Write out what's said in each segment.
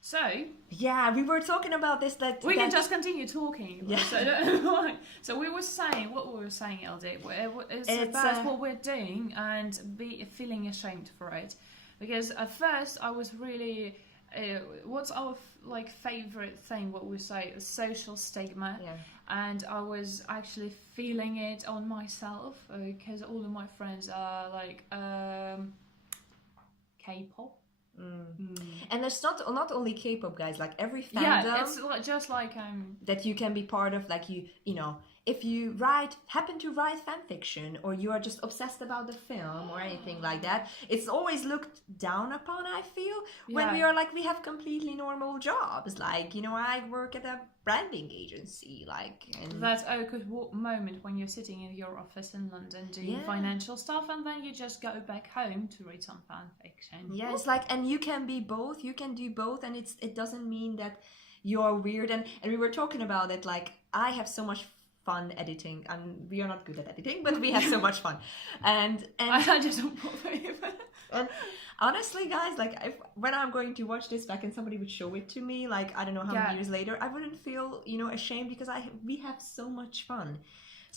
So Yeah, we were talking about this. we can just continue talking. Yeah. So we were saying what we were saying, LD. It's It's, about what we're doing and be feeling ashamed for it. Because at first I was really, what's our favorite thing? What we say, a social stigma. Yeah. And I was actually feeling it on myself because all of my friends are like K-pop. And there's not only K-pop, guys. Like every fandom. Yeah, it's just like that you can be part of. Like you know, if you happen to write fan fiction, or you are just obsessed about the film or anything like that, it's always looked down upon. I feel when we are like, we have completely normal jobs. Like, you know, I work at a branding agency. Like, and that awkward moment when you're sitting in your office in London doing financial stuff, and then you just go back home to read some fan fiction. Yeah, it's like, and you can be both. You can do both, and it doesn't mean that you're weird. And we were talking about it. Like, I have so much fun editing, and we are not good at editing, but we have so much fun. And I just don't bother even. And honestly, guys, like when I'm going to watch this back and somebody would show it to me, like I don't know how many years later, I wouldn't feel, you know, ashamed because we have so much fun.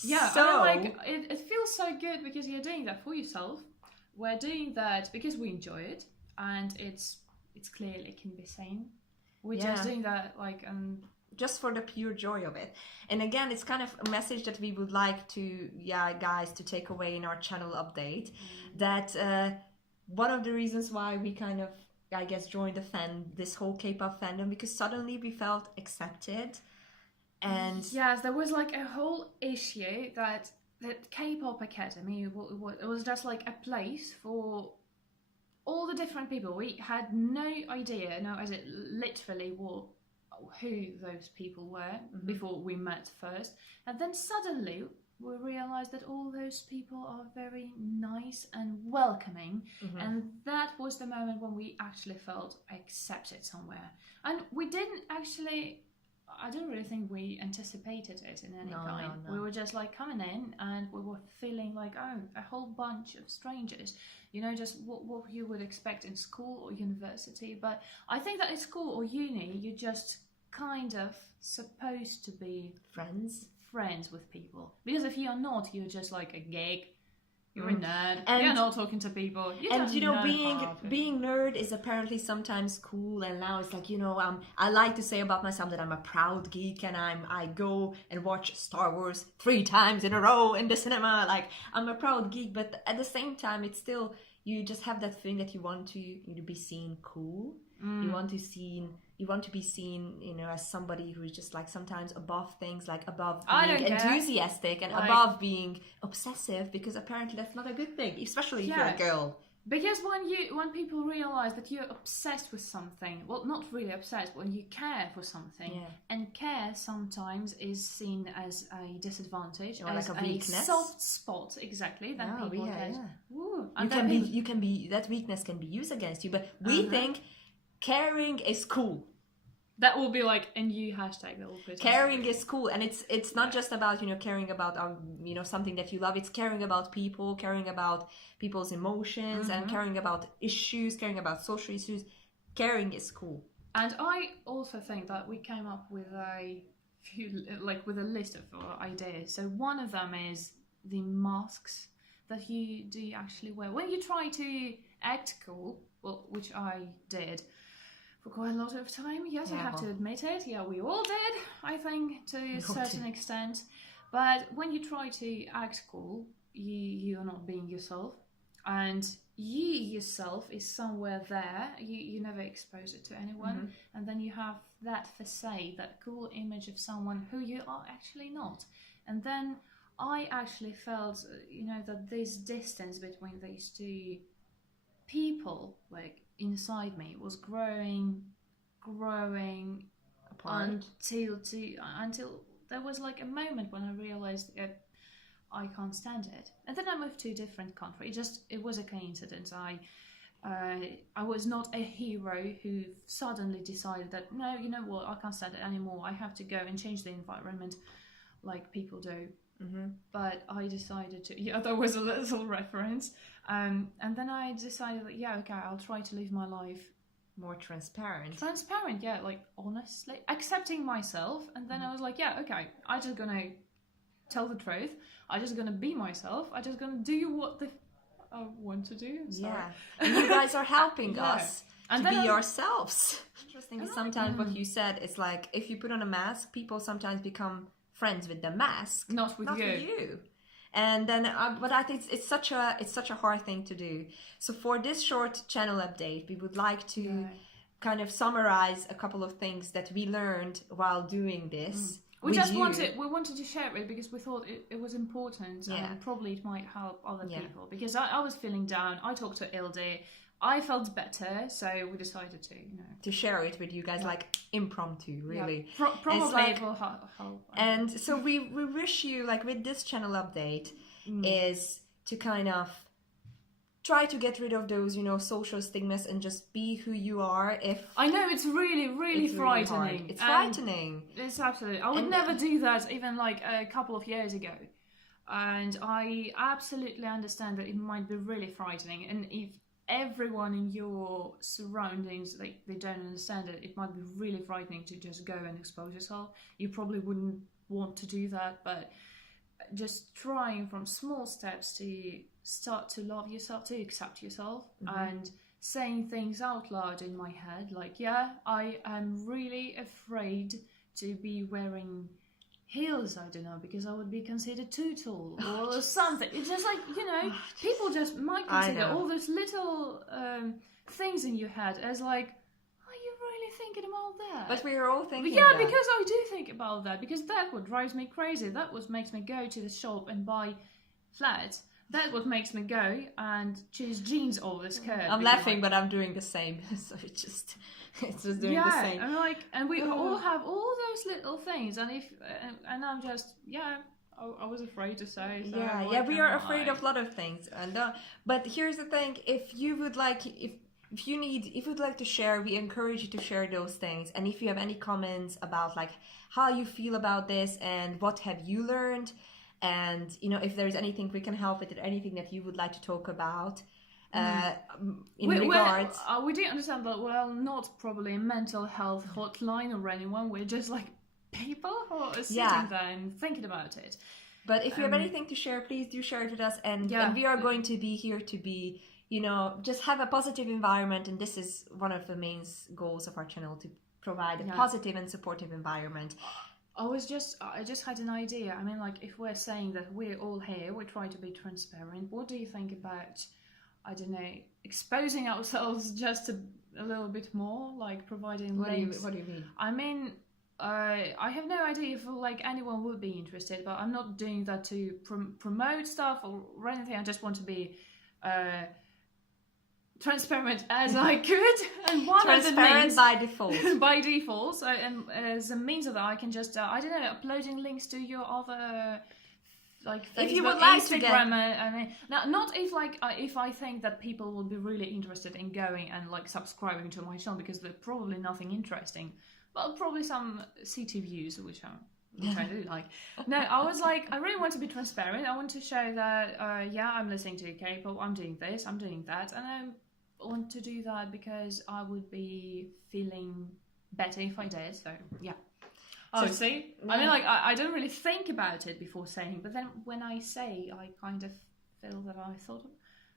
Yeah, so I mean, like it feels so good because you're doing that for yourself. We're doing that because we enjoy it, and it's clearly can be seen. We're just doing that like just for the pure joy of it. And again, it's kind of a message that we would like to guys to take away in our channel update, that one of the reasons why we kind of, I guess, joined this whole K-pop fandom, because suddenly we felt accepted. And yes, there was like a whole issue that K-pop Academy, it was just like a place for all the different people. We had no idea, literally who those people were before we met first. And then suddenly we realized that all those people are very nice and welcoming. And that was the moment when we actually felt accepted somewhere. And we didn't actually, I don't really think we anticipated it in any kind. No. We were just like coming in and we were feeling like, oh, a whole bunch of strangers, you know, just what you would expect in school or university. But I think that in school or uni, you're just kind of supposed to be friends with people. Because if you're not, you're just like a geek. You're a nerd. And you're not talking to people. You know, being nerd is apparently sometimes cool. And now it's like, you know, I like to say about myself that I'm a proud geek, and I go and watch Star Wars 3 times in a row in the cinema. Like, I'm a proud geek, but at the same time, it's still, you just have that feeling that you want to be seen cool. You want to be seen, you know, as somebody who's just like sometimes above things, like above being enthusiastic and like, above being obsessive, because apparently that's not a good thing, especially if you're a girl. Because when people realize that you're obsessed with something, well, not really obsessed, but when you care for something, and care sometimes is seen as a disadvantage, or as like a weakness, soft spot, exactly. Then people get, ooh, you can be that weakness can be used against you, but we think caring is cool. That will be like a new hashtag that will put. Caring is cool, and it's not just about, you know, caring about you know, something that you love. It's caring about people, caring about people's emotions, and caring about issues, caring about social issues. Caring is cool. And I also think that we came up with with a list of ideas. So one of them is the masks that you do actually wear when you try to act cool. Well, which I did for quite a lot of time. Yes, I have to admit it. Yeah, we all did, I think, to a certain extent. But when you try to act cool, you are not being yourself. And you yourself is somewhere there. You never expose it to anyone. And then you have that facade, that cool image of someone who you are actually not. And then I actually felt, you know, that this distance between these two people, like, inside me was growing apart until there was like a moment when I realized I can't stand it. And then I moved to a different country. It was a coincidence. I was not a hero who suddenly decided that, no, you know what, I can't stand it anymore. I have to go and change the environment like people do. But I decided to, that was a little reference. And then I decided that, okay, I'll try to live my life more transparent. Transparent, yeah, like honestly accepting myself, and then I was like, yeah, okay, I'm just gonna tell the truth. I'm just gonna be myself. I'm just gonna do what I want to do. Yeah, and you guys are helping us and to be yourselves. Interesting is sometimes what you said is like, if you put on a mask, people sometimes become friends with the mask, not with you. And then, but I think it's such a hard thing to do. So for this short channel update, we would like to kind of summarize a couple of things that we learned while doing this. We wanted to share it because we thought it was important, and probably it might help other people. Because I was feeling down. I talked to Ildi. I felt better, so we decided to share it with you guys, like impromptu, really. Yeah. Probably it will help. And so we wish you, like, with this channel update, is to kind of try to get rid of those, social stigmas and just be who you are. I know it's really frightening. It's frightening. It's absolutely. I would never do that even like a couple of years ago. And I absolutely understand that it might be really frightening. And if everyone in your surroundings, they don't understand it, it might be really frightening to just go and expose yourself. You probably wouldn't want to do that, but just trying from small steps to start to love yourself, to accept yourself, and saying things out loud in my head, like, yeah, I am really afraid to be wearing heels, I don't know, because I would be considered too tall or something. It's just like, people just might consider all those little things in your head as like, are you really thinking about that? But we're all thinking that. Because I do think about that, because that's what drives me crazy. That what makes me go to the shop and buy flats. That's what makes me go and choose jeans over skirt. I'm laughing, but I'm doing the same. So it's just doing the same. And we all have all those little things, and I'm just I was afraid to say. So we are afraid of a lot of things, and but here's the thing: if you would like, if you'd like to share, we encourage you to share those things. And if you have any comments about like how you feel about this and what have you learned, and if there's anything we can help with, or anything that you would like to talk about. Regards, we do understand that we're not probably a mental health hotline or anyone. We're just like people who are sitting there and thinking about it. But if you have anything to share, please do share it with us. And we are going to be here to be, just have a positive environment. And this is one of the main goals of our channel, to provide a positive and supportive environment. I just had an idea. I mean, like, if we're saying that we're all here, we try to be transparent. What do you think about, I don't know, exposing ourselves just a little bit more, like providing links? What do you mean? I mean, I have no idea if like anyone would be interested, but I'm not doing that to promote stuff or anything. I just want to be transparent as I could, and one transparent of the means, by default. By default, so, and as a means of that, I can just I don't know, uploading links to your other like Facebook, if you would like Instagram, not if I think that people will be really interested in going and like subscribing to my channel, because there's probably nothing interesting, but probably some CT views, which I do like. No, I was like, I really want to be transparent. I want to show that I'm listening to K-pop, I'm doing this, I'm doing that, and I want to do that because I would be feeling better if I did. So So see, I mean, like, I don't really think about it before saying, but then when I say, I kind of feel that I thought,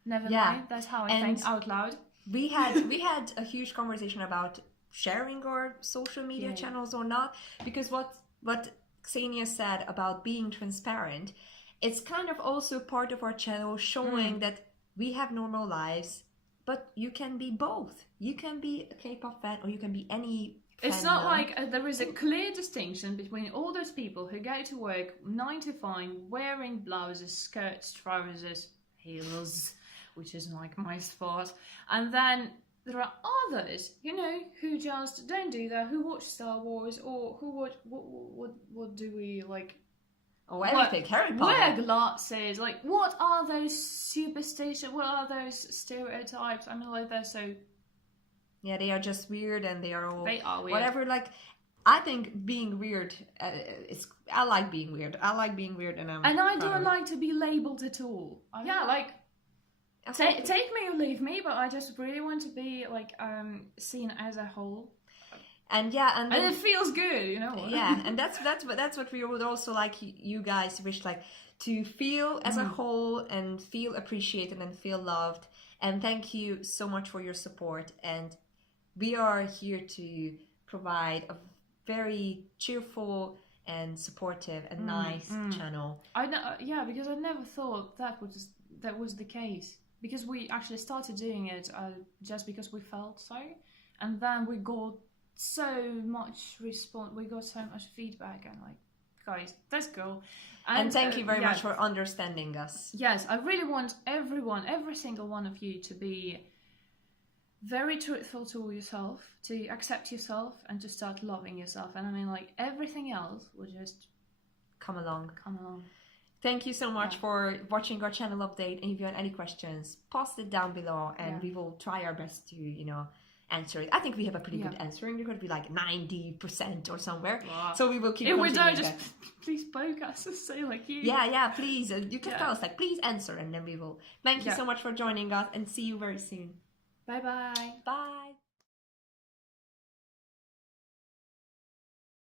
never mind, that's how I think out loud. We had a huge conversation about sharing our social media channels or not, because what Ksenia said about being transparent, it's kind of also part of our channel, showing that we have normal lives, but you can be both. You can be a K-pop fan, or you can be any It's not like there is a clear distinction between all those people who go to work 9 to 5 wearing blouses, skirts, trousers, heels, which is like my sport, and then there are others, who just don't do that, who watch Star Wars, or who watch what do we like? Oh, everything, Harry Potter. Wear glasses. Like, what are those superstitions? What are those stereotypes? I mean, like, they're so. Yeah, they are just weird, and they are all. They are weird. Whatever, like, I think being weird. I like being weird. And I don't like to be labelled at all. Take me or leave me, but I just really want to be like seen as a whole. And and it feels good, you know. Yeah, and that's what we would also like you guys wish, like, to feel as a whole and feel appreciated and feel loved. And thank you so much for your support. And we are here to provide a very cheerful and supportive and nice channel. I know, yeah, because I never thought that was the case. Because we actually started doing it just because we felt so, and then we got so much response. We got so much feedback, and like, guys, that's cool. And thank you very much for understanding us. Yes, I really want every single one of you, to be very truthful to yourself, to accept yourself, and to start loving yourself. And I mean, like, everything else will just come along. Thank you so much for watching our channel update. And if you have any questions, post it down below, and we will try our best to, answer it. I think we have a pretty good answering. We're going to be like 90% or somewhere. Wow. So we will keep. If we don't, just please poke us and say like you. Yeah, please. You can tell us like, please answer, and then we will. Thank you so much for joining us, and see you very soon. Bye. Bye.